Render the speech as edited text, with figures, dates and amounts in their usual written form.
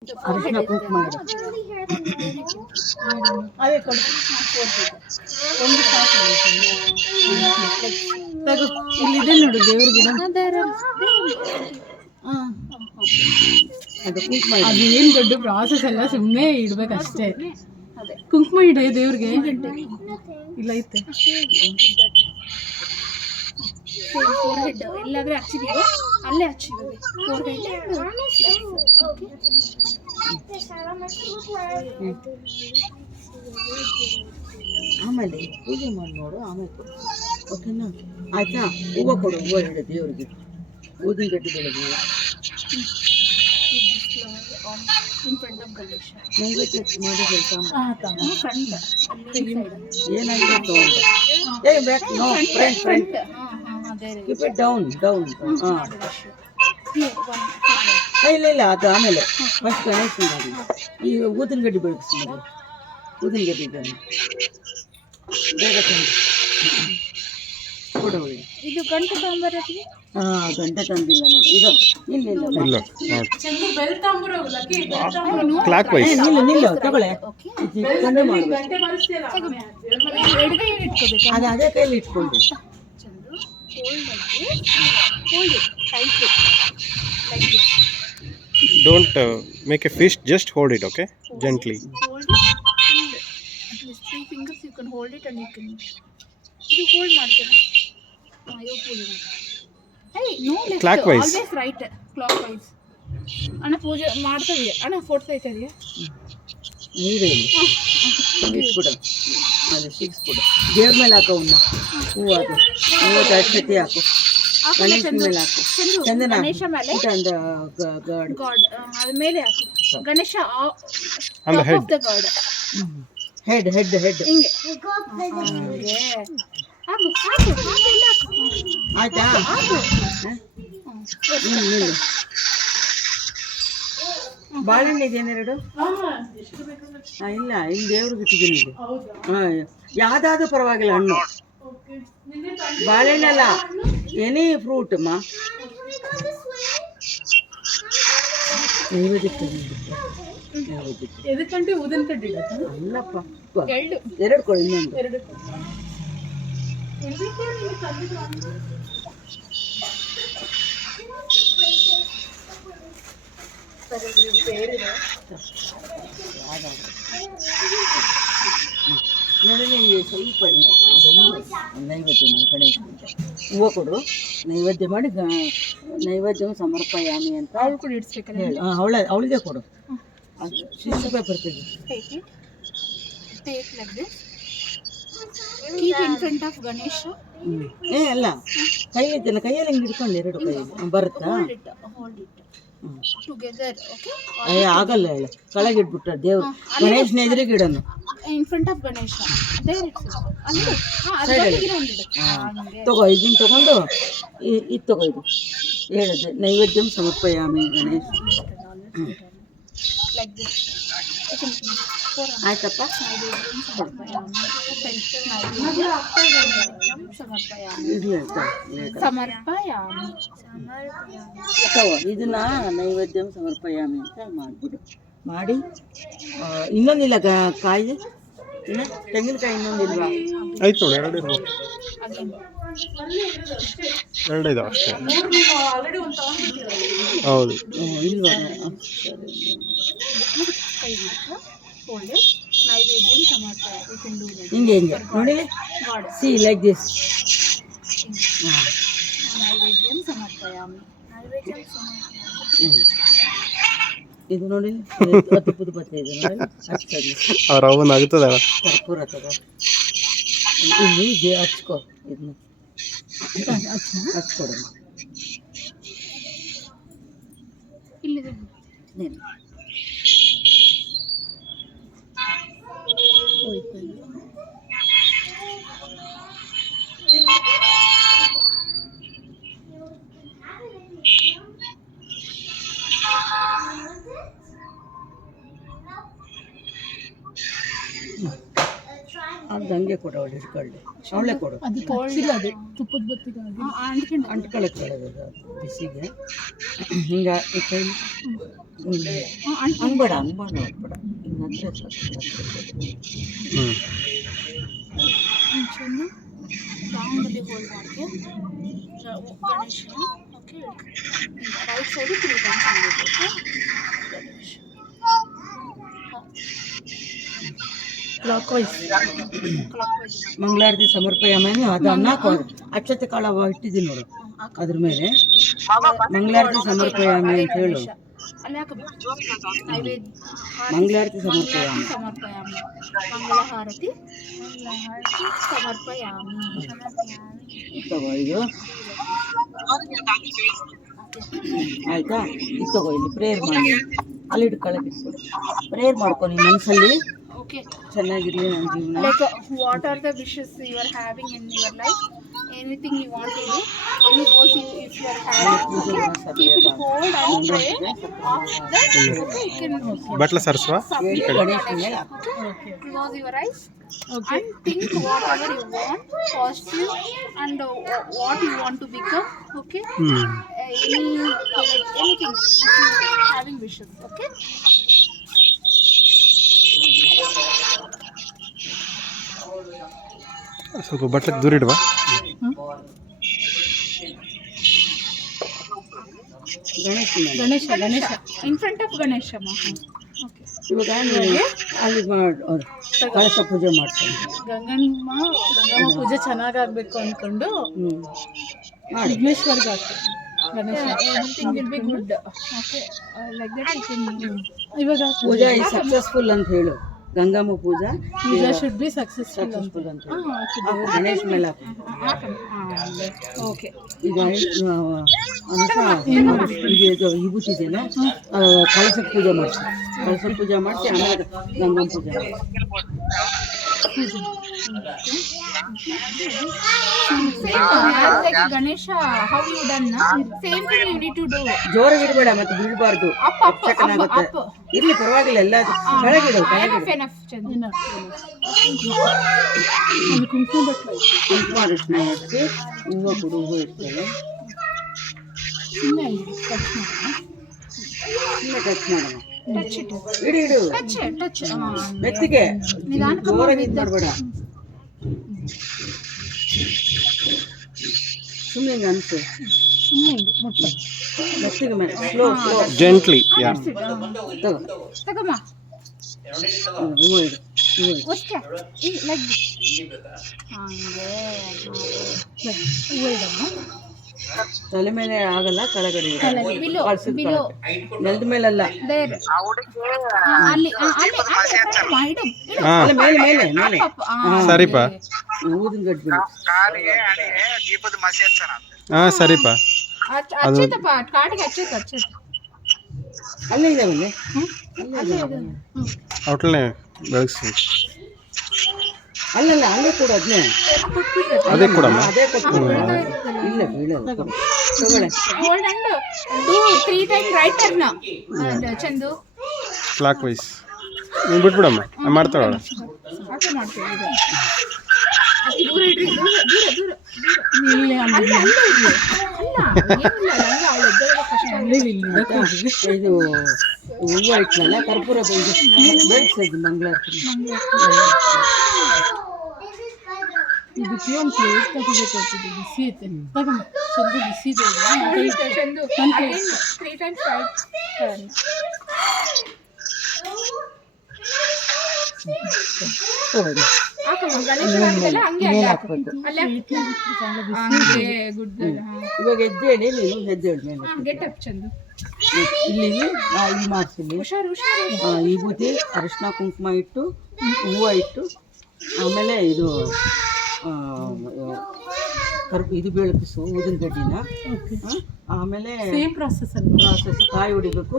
ಅರಿಶಿನ ಕುಂಕುಮ ಇಡು. ಅದೇ ಕೊಡು. ಒಂದು ಸಾಕು. ತಗೋ ಇಲ್ಲಿದೆ ನೋಡು ದೇವ್ರ ಗಿಡ. ಹಾಂ ಅದು ಕುಂಕುಮ ಇಡು. ಅದು ಏನು ದೊಡ್ಡ ಪ್ರಾಸೆಸ್ ಅಲ್ಲ, ಸುಮ್ಮನೆ ಇಡ್ಬೇಕಷ್ಟೇ. ಕುಂಕುಮ ಇಡೆ ದೇವ್ರಿಗೆ. ಇಲ್ಲ ಐತೆ. ಎಲ್ಲಾದ್ರೆ ಹಚ್ಚಿದೀವೋ ಅಲ್ಲೇ ಹಚ್ಚಿದ್ದೀವಿ. ಆಮೇಲೆ ಪೂಜೆ ಮಾಡಿ ನೋಡು, ಆಮೇಲೆ ಕೊಡು. ಓಕೆನಾ? ಆಯ್ತಾ? ಹೂವು ಕೊಡು, ಹೂವು ಇಡು ದೇವ್ರಿಗೆ. ಊದಿನ ಗಡ್ಡಿ ಬೆಳಗ್ಗೆ ನೈವೇದ್ಯ ಮಾಡಿ ಏನಾಗಿದೆ ತಗೊಂಡು back no front front keep it down down. ಹಾಂ ಇಲ್ಲ ಇಲ್ಲ, ಅದು ಆಮೇಲೆ ಫಸ್ಟ್ ಗಣೇಶ ಮಾಡಿ. ಈಗ ಊದಿನ ಗಡ್ಡಿ ಬೆಳಗಿಸ್ಬೋದು. ಊದಿನ ಗಡ್ಡಿ ಬೇಗ ತಂದು ಕೊಡು. ಇದು ಗಂಟೆ ತಗೊಂಬರೋದು. ಹಾಂ ಗಂಟೆ ತಂದಿಲ್ಲ ನೋಡಿ. ಇದು ಇಲ್ಲ ಇಲ್ಲ ಇಲ್ಲ ಕ್ಲಾಕ್ ವೈಸ್ ನಿಲ್ಲು ನಿಲ್ಲು ತಗೊಳ್ಳೆ. ತಂದೆ ಮಾಡಬೇಕು. ಅದು ಅದೇ ಕೈಲಿ ಇಟ್ಕೊಂಡು don't make A Fist, just hold it. Okay, gently. fingers you can hold it and you can ಇದು ಹೋಲ್ಡ್ ಮಾಡ್ತೀನಿ. hey no left, Clockwise. always right, clockwise. ಅಣ್ಣ ಪೂಜೆ ಮಾಡ್ತಾ ಇದೆ. ಅಣ್ಣ ಫೋಟೋ ತೆಗಿತೀಯಾ? ನೀರು ಇಟ್ಬಿಡು. ಅದು ಸಿಕ್ಸ್ಬಿಡು. ದೇವ್ರ ಮೇಲೆ ಹಾಕೋ ಅವನ್ನ ಹೂವು. ಅದು ಹೂವು ಅಕ್ಷತೆ ಹಾಕು. ಗಣೇಶ ಮೇಲೆ ಹಾಕು. ಚಂದನ ಗಣೇಶ ಮೇಲೆ ಗಾಡ್ ಅದ ಮೇಲೆ ಹಾಕು. Ganesha On the head. Of the god. Head head head ಹಿಂಗೆ ಹಾಕು ಹಾಕು ಹಾಕು ಇಲ್ಲ ಹಾಕು. ಆಯ್ತಾ? ಹಾಕು. ನಿಲ್ಲು ನಿಲ್ಲು. ಬಾಳೆಹಣ್ಣು ಇದೇನೆರಡು? ಇಲ್ಲ, ಇಲ್ಲಿ ದೇವ್ರಿಗೆ ಇಟ್ಟಿದ್ದೀನಿ ಇದು. ಹಾಂ, ಯಾವುದಾದ್ರೂ ಪರವಾಗಿಲ್ಲ ಹಣ್ಣು. ಬಾಳೆಹಣ್ಣಲ್ಲ, ಎನಿ ಫ್ರೂಟ್ ಅಮ್ಮ. ನೈವೇದ್ಯಕ್ಕೆ ನೈವೇದ್ಯಕ್ಕೆ ಎದಕ್ಕಂటే ಊದಿನ ಕಡ್ಡಿ ಅಲ್ಲಪ್ಪ. ಎರಡು ಕೊಡು, ಇನ್ನೊಂದು. ನೋಡಿ ನಿಮಗೆ ಸ್ವಲ್ಪ ನೈವೇದ್ಯ ಗಣೇಶ ಹೂವು ಕೊಡು. ನೈವೇದ್ಯ ಮಾಡಿ ನೈವೇದ್ಯ ಸಮರ್ಪಯಾಮಿ ಅಂತ ಅವಳು ಕೂಡ ಇಡ್ಸ್ಬೇಕಲ್ಲ. ಹೇಳು. ಅವಳಿಗೆ ಕೊಡು. ಅದು ಟಿಶ್ಯೂ ಪೇಪರ್ ತೆಗಿ. Take like this. Keep in front of Ganesha. ಏ ಅಲ್ಲ, ಕೈ ಐತಲ್ಲ, ಕೈಯಲ್ಲಿ ಹಿಂಗೆ ಹಿಡ್ಕೊಂಡು ಎರಡು ಕೈ ಬರುತ್ತಾ? Hold it together. Okay. ಆಗಲ್ಲ ಹೇಳು. ಕೆಳಗಿಟ್ಬಿಟ್ಟ ದೇವ್ರು ಗಣೇಶನ ಎದುರಿಗೆ ಇಡೋನು. In front of Ganesha. There it is. ಅಲ್ಲಿ ಅದಕ್ಕೆ ಒಂದು ತಗೋ. ಇದನ್ನ ತಗೊಂಡು ಇದು ತಗೋ. ಇದು ಹೇಳಿದೆ ನೈವೇದ್ಯಂ ಸಮರ್ಪಯಾಮಿ ಗಣೇಶ. like this. ಆಯ್ತಪ್ಪ. ಸಮರ್ಪಯಾಮಿ. ತಗೋ ಇದನ್ನ ನೈವೇದ್ಯಂ ಸಮರ್ಪಯಾಮಿ ಅಂತ ಮಾಡಿಬಿಡು. ಮಾಡಿ ಇನ್ನೊಂದಿಲ್ಲ ಕಾಯಿ, ಇನ್ನು ತೆಂಗಿನಕಾಯಿ ಇನ್ನೊಂದಿಲ್ವಾ? ಆಯ್ತು ನೋಡಿ, ಎರಡು ಇರ್ಬೋದು. ಎರಡು ಇದಾವೆ ಅಷ್ಟೇ. ಹೌದು. ಇಲ್ವಾ? ನೈವೇದ್ಯಂ ಸಮರ್ಪಯ. ಹಿಂಗೆ ಹಿಂಗೆ ನೋಡಿ. C like this. ನೈವೇದ್ಯಂ ಸಮರ್ಪಯಾಮಿ. ನೈವೇದ್ಯಂ ಸಮರ್ಪಯಾಮಿ. ಇದು ನೋಡಿ, ತುಪ್ಪದ ಬತ್ತೆ ಇದು ನೋಡಿ. ಹಚ್ಚಿ ಅವ್ರ ಅವನ್ ಆಗುತ್ತದ ಕರ್ಪೂರ ತಗೋ. ಇಲ್ಲಿ ಹಚ್ಕೋ. ಇದನ್ನ ಹಚ್ಕೊಡು. ಇಲ್ಲಿದೆ ನೀನು ಹೋಯ್ತು. ಅದು ಹಂಗೆ ಕೊಡು, ಅವಳು ಹಿಡ್ಕೊಳ್ಳಿ, ಅವಳೇ ಕೊಡು. ಅದು ಕಚ್ಚಿಲ್ಲ, ಅದು ತುಪ್ಪದ ಬತ್ತಿಗಾಗಿ ಅಂಟ್ಕೊಳಕ್ಕೆ ಹೇಳೋದು ಅದು ಬಿಸಿಗೆ. ಹಿಂಗೆ ಈ ಕೈ ಹಂಗ್ಬೇಡ ಹೋಗ್ಬೇಡ, ಹಿಂಗಂದ್ರೆ ಚೆನ್ನ ರಾಂಗಲ್ಲಿ ಹೋಲ್ಡ್ ಮಾಡ್ಕೆ Ganesha. Okay, right side 3 times ಮಾಡಬೇಕು. Okay, Ganesha clockwise. ಮಂಗಳಾರತಿ ಸಮರ್ಪಯಾಮಿ ಅದು ಅನ್ನ ಅಕ್ಷತೆ ಕಾಳ ಇಟ್ಟಿದ್ದೀನಿ ನೋಡು ಅದ್ರ ಮೇಲೆ ಮಂಗಳಾರತಿ ಸಮರ್ಪಯಾಮಿ ಅಂತ ಹೇಳು. ಅಲ್ಲಿ ಹಾಕಬೇಕು ನೈವೇದ್ಯ. ಮಂಗಳಾರತಿ ಸಮರ್ಪಯಾಮಿ. ಸಮರ್ಪಯಾಮಿ ಮಂಗಳಹಾರತಿ ಸಮರ್ಪಯಾಮಿ. ತಗೋ ಇದು ಆಯ್ತಾ, ಇದು ತಗೋ, ಇಲ್ಲಿ ಪ್ರೇಯರ್ ಮಾಡಿ ಅಲ್ಲಿ ಇಟ್ಕೊಳಕ್ಕೆ ಇಟ್ಬಿಡು. ಪ್ರೇಯರ್ ಮಾಡ್ಕೊ ನೀನು ಮನಸ್ಸಲ್ಲಿ, ಓಕೆ, ಚೆನ್ನಾಗಿರ್ಲಿ ನನ್ನ ಜೀವನ. like what are the wishes you are having in your life, anything you want to do, any goals if you are having, okay, keep it hold and pray. After that, okay, you can ಬಟ್ಲ ಸರ್ಸ್ವಾ submit your Ganesha ಮೇಲೆ donation. Okay, close your eyes and think whatever you want, positive, and what you want to become. Okay, anything if you are having wishes. Okay, ಸ್ವಲ್ಪ ಬಟ್ಲಕ್ಕೆ ದೂರ ಇಡುವ. Ganesha Ganesha in front of Ganesha ma. Okay, ಇವಾಗ ನೀನು ಅಲ್ಲಿ ಕಳಶ ಪೂಜೆ ಮಾಡ್ತೀನಿ. ಗಂಗಮ್ಮ ಪೂಜೆ ಚೆನ್ನಾಗಾಗಬೇಕು ಅಂದ್ಕೊಂಡು ಮಾಡಿ ವಿಘ್ನೇಶ್ವರ್ಗೆ ಹಾಕ್ತೀನಿ Ganesha. everything will be good. Okay, like that you can ಇವಾಗ ಪೂಜಾ ಈ ಸಕ್ಸಸ್ಫುಲ್ ಅಂತ ಹೇಳು. Gangamma Pooja Pooja should be successful ಅಂತ. ಸಕ್ಸಸ್ಫುಲ್ ಅಂತ ಹೇಳು. ಹಾಕು, ಗಣೇಶ ಮೇಲೆ ಹಾಕು. okay. ಈಗ ಇದು ವಿಭೂತಿದೇನ ಕಳಸಕ್ಕೆ ಪೂಜೆ ಮಾಡಿಸಿ, ಕಳಸಕ್ಕೆ ಪೂಜೆ ಮಾಡಿಸಿ ಆಮೇಲೆ ಗಂಗಮ್ಮ ಪೂಜೆ ಮಾಡಿ. Like Ganesha, how you done na? Same thing you need to do. ಜೋರಾಗಿ ಇಡಬೇಡ, ಮತ್ತೆ ಬೀಳಬಾರ್ದು, ಅಪಶಕನಾಗುತ್ತೆ. ಇರ್ಲಿ ಪರವಾಗಿಲ್ಲ, ಎಲ್ಲ ಕೆಳಗಿಡು, ಕೆಳಗಿಡು. Enough, Chandu. ಅಲ್ಲಿ ಕುಂಕುಮ ಬಟ್ಲು ಐತೆ. ಕುಂಕುಮ ಅರಿಶಿನ ಹಚ್ಚಿ ಹೂವು ಕೊಡು, ಹೂವು ಇಡ್ತೇವೆ. ಸುಮ್ಮನೆ ಟಚ್ ಮಾಡೋಣ. ಸುಮ್ಮನೆ ಟಚ್ ಮಾಡೋಣ. Touch it. ಇಡು ಇಡು Touch. ಮೆತ್ತಿಗೆ, ನಿಧಾನಕ್ಕೆ ಜೋರಾಗಿ ಇದು ಮಾಡಬೇಡ. ಸುಮ್ಮನೆ ಹಿಂಗೆ ಅನ್ಸು, ಸುಮ್ಮನೆ ಹಿಂಗೆ ಮುಟ್ಲು. ಮೆತ್ತಿಗೆ ಮೇಲೆ ಸ್ಲೋ ಸ್ಲೋ ಜೆಂಟ್ಲಿ ಯಾ. ತಗೋ, ತಗಮ್ಮ. ಹೂವು ಇಡು, ಹೂವು ಇಡು. ಅಷ್ಟೇ, like this. ಹಂಗೆ ಹೂವು ಇಡಮ್ಮ. ತಲೆ ಮೇಲೆ ಆಗಲ್ಲ, ಕೆಳಗಡೆ ಇಡು. Below, ಕಳ್ಸಿದ್ below. ಕೆಳಗೆ. ನೆಲದ ಮೇಲಲ್ಲ, There. ಅಲ್ಲಿ ಮಾಡಿ. ಹಾ ಅಲ್ಲ ಮೇಲೆ ಮೇಲೆ ಮೇಲೆ. ಸರಿಪಾ. ಊದಿನ ಗಡ್ಡಿ ಬಿಡು. ಹಾ ಸರಿಪಾ. ಹಚ್ಚೈತಪ್ಪ, ಕಾಟಿಗೆ ಹಚ್ಚೈತೆ. ಅಲ್ಲೇ ಇದಾವಲ್ಲೇ, ಅಲ್ಲೇ ಇದಾವೆ. ಔಟ್ಲೇ ಬೆಳಗ್ಸಿ. ಅಲ್ಲಲ್ಲ, ಅಲ್ಲೇ ಕೊಡು ಅದನ್ನೇ. ಅದೇ ಕೊಡಮ್ಮ. ಅದೇ ಕೊಟ್ಟು ಇಲ್ಲ ಬೀಳಲ್ಲ. ತಗೊಳ್ಳೆ. Hold and do 3 times right turn. Chandu clockwise. ನೀನು ಬಿಟ್ಬಿಡಮ್ಮ, ಮಾಡ್ತಾಳ. ಹಾಗೆ ಮಾಡ್ತೇವೆ ಇದು. ಅಷ್ಟು ದೂರ ಇಡ್ರಿ, ದೂರ. ಇಲ್ಲಿ ಅಲ್ಲ ಇಡ್ಲಿ. ಅಲ್ಲ ಏನಿಲ್ಲ, ನಂಗೆ ಅವಳು ಎದ್ದೇಳೋದು ಕಷ್ಟ. ಆಯ್ತಾ? ಇದು ಹೂವು ಇಟ್ಲಲ್ಲ, ಕರ್ಪೂರ ಬೆಳೆಸಿದ್ದು ಮಂಗಳಾರತಿ. ಇದಕ್ಕೆ ಒಂದು ಪ್ಲೇಟ್ ತಗೋಬೇಕಾಗ್ತದೆ, ಬಿಸಿ ಐತೆ. ತಗೊಂಡು ಸ್ವಲ್ಪ ಬಿಸಿ ಇದೆ. ಚಂದು ನನ್ನ ಕೈ 3 times right turn. ಹೌದು, ಹಾಕಮ್ಮ, ಗಣೇಶ ಹಾಕಿದೆಲ್ಲ ಹಂಗೆ ಮೇಲೆ ಹಾಕು. ಹಾಕ್ಬೇಕು. ಅಲ್ಲೇ ಹಂಗೆ ಗುಡ್. ಇವಾಗ ಎದ್ದೇಳಿ, ನೀನು ಎದ್ದೇಳಿ ಮೇಲೆ. Get up Chandu. ಇಲ್ಲಿ ಇಲ್ಲಿ ಮಾಡಿಸಿಲ್ಲಿ ಹುಷಾರು. ವಿಭೂತಿ, ಅರಿಶಿನ ಕುಂಕುಮ ಇಟ್ಟು, ಹೂವು ಇಟ್ಟು, ಆಮೇಲೆ ಇದು ಇದು ಬೆಳಕಿಸು ಊದಿನ ಗಡ್ಡಿನ. ಆಮೇಲೆ ಸೇಮ್ ಪ್ರಾಸೆಸ್ ಅಲ್ವಾ? ಕಾಯಿ ಹೊಡಿಬೇಕು.